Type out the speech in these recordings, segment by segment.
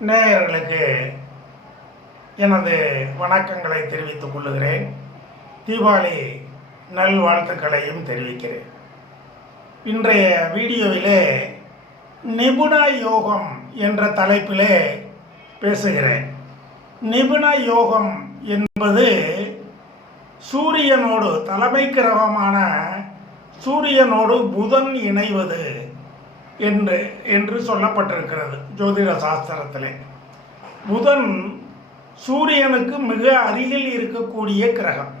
நேயர்களுக்கு எனது வணக்கங்களை தெரிவித்துக் கொள்ளுகிறேன். தீபாவளி நல்வாழ்த்துக்களையும் தெரிவிக்கிறேன். இன்றைய வீடியோவிலே நிபுண யோகம் என்ற தலைப்பிலே பேசுகிறேன். நிபுண யோகம் என்பது சூரியனோடு தலைமை கிரகமான சூரியனோடு புதன் இணைவது என்று என்று சொல்லப்பட்டிருக்கிறது ஜோதிட சாஸ்திரத்திலே. புதன் சூரியனுக்கு மிக அருகில் இருக்கக்கூடிய கிரகம்.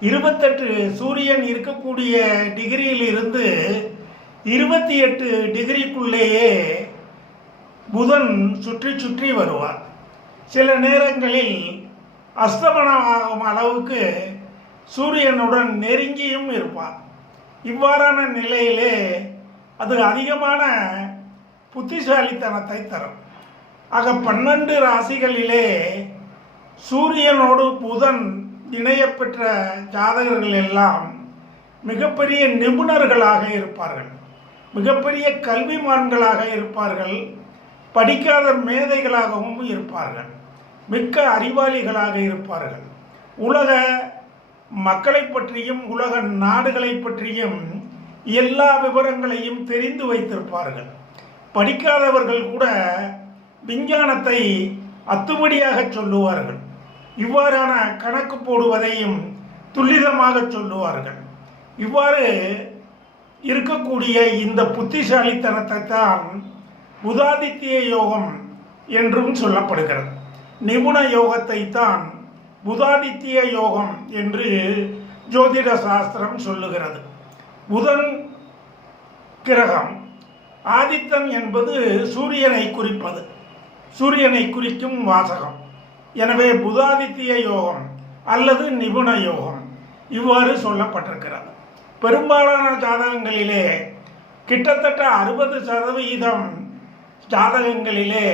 இருபத்தெட்டு சூரியன் இருக்கக்கூடிய டிகிரியில் இருந்து இருபத்தி எட்டு டிகிரிக்குள்ளேயே புதன் சுற்றி சுற்றி வருவார். சில நேரங்களில் அஸ்தமனமாகும் அளவுக்கு சூரியனுடன் நெருங்கியும் இருப்பார். இவ்வாறான நிலையிலே அது அதிகமான புத்திசாலித்தனத்தை தரும். ஆக பன்னெண்டு ராசிகளிலே சூரியனோடு புதன் இணையப்பெற்ற ஜாதகர்கள் எல்லாம் மிகப்பெரிய நிபுணர்களாக இருப்பார்கள். மிகப்பெரிய கல்விமான்களாக இருப்பார்கள். படிக்காத மேதைகளாகவும் இருப்பார்கள். மிக்க அறிவாளிகளாக இருப்பார்கள். உலக மக்களை பற்றியும் உலக நாடுகளை பற்றியும் எல்லா விவரங்களையும் தெரிந்து வைத்திருப்பார்கள். படிக்காதவர்கள் கூட விஞ்ஞானத்தை அத்துமடியாக சொல்லுவார்கள். இவ்வாறான கணக்கு போடுவதையும் துல்லிதமாக சொல்லுவார்கள். இவ்வாறு இருக்கக்கூடிய இந்த புத்திசாலித்தனத்தை தான் புதாதித்ய யோகம் என்றும் சொல்லப்படுகிறது. நிபுண யோகத்தை தான் புதாதித்ய யோகம் என்று ஜோதிட சாஸ்திரம் சொல்லுகிறது. புதன் கிரகம். ஆதித்தன் என்பது சூரியனை குறிப்பது. சூரியனை குறிக்கும் வாசகம். எனவே புதாதித்ய யோகம் அல்லது நிபுண யோகம் இவ்வாறு சொல்லப்பட்டிருக்கிறது. பெரும்பாலான ஜாதகங்களிலே கிட்டத்தட்ட அறுபது சதவீதம் ஜாதகங்களிலே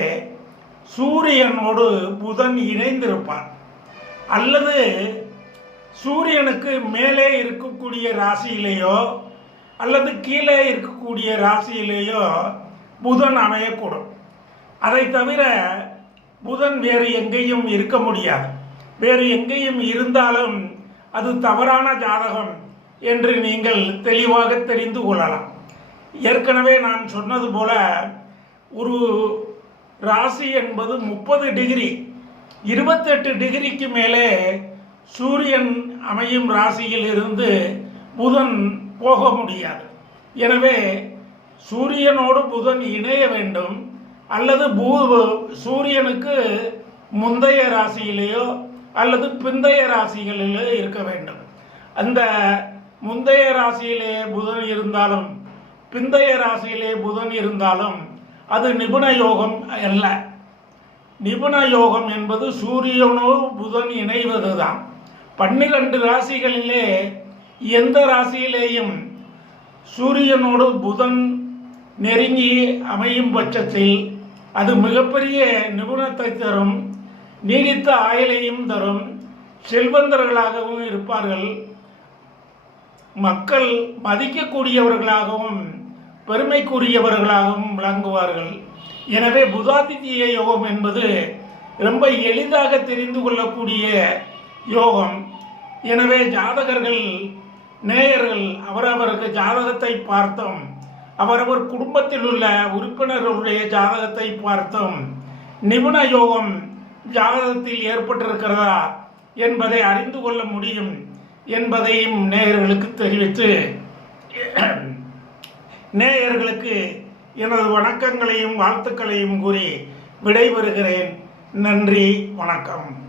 சூரியனோடு புதன் இணைந்திருப்பார். அல்லது சூரியனுக்கு மேலே இருக்கக்கூடிய ராசியிலேயோ அல்லது கீழே இருக்கக்கூடிய ராசியிலேயோ புதன் அமையக்கூடும். அதை தவிர புதன் வேறு எங்கேயும் இருக்க முடியாது. வேறு எங்கேயும் இருந்தாலும் அது தவறான ஜாதகம் என்று நீங்கள் தெளிவாக தெரிந்து கொள்ளலாம். ஏற்கனவே நான் சொன்னது போல ஒரு ராசி என்பது முப்பது டிகிரி இருபத்தெட்டு டிகிரிக்கு மேலே சூரியன் அமையும் ராசியில் இருந்து புதன் போக முடியாது. எனவே சூரியனோடு புதன் இணைய வேண்டும். அல்லது பூ சூரியனுக்கு முந்தைய ராசியிலேயோ அல்லது பிந்தைய ராசிகளிலோ இருக்க வேண்டும். அந்த முந்தைய ராசியிலே புதன் இருந்தாலும் பிந்தைய ராசியிலே புதன் இருந்தாலும் அது நிபுண யோகம் அல்ல. நிபுண யோகம் என்பது சூரியனோடு புதன் இணைவது தான் பன்னிரண்டு ராசிகளிலே எந்த ராசியிலேயும் சூரியனோடு புதன் நெருங்கி அமையும் பட்சத்தில் அது மிகப்பெரிய நிபுணத்தை தரும் நீடித்த ஆயுளையும் தரும் செல்வந்தர்களாகவும் இருப்பார்கள். மக்கள் மதிக்கக்கூடியவர்களாகவும் பெருமைக்குரியவர்களாகவும் விளங்குவார்கள். எனவே புதாதித்ய யோகம் என்பது ரொம்ப எளிதாக தெரிந்து கொள்ளக்கூடிய யோகம். எனவே ஜாதகர்கள் நேயர்கள் அவரவருக்கு ஜாதகத்தை பார்த்தோம். அவரவர் குடும்பத்தில் உள்ள உறுப்பினர்களுடைய ஜாதகத்தை பார்த்தோம். நிபுண யோகம் ஜாதகத்தில் ஏற்பட்டிருக்கிறதா என்பதை அறிந்து கொள்ள முடியும் என்பதையும் நேயர்களுக்கு தெரிவித்து நேயர்களுக்கு எனது வணக்கங்களையும் வாழ்த்துக்களையும் கூறி விடைபெறுகிறேன். நன்றி வணக்கம்.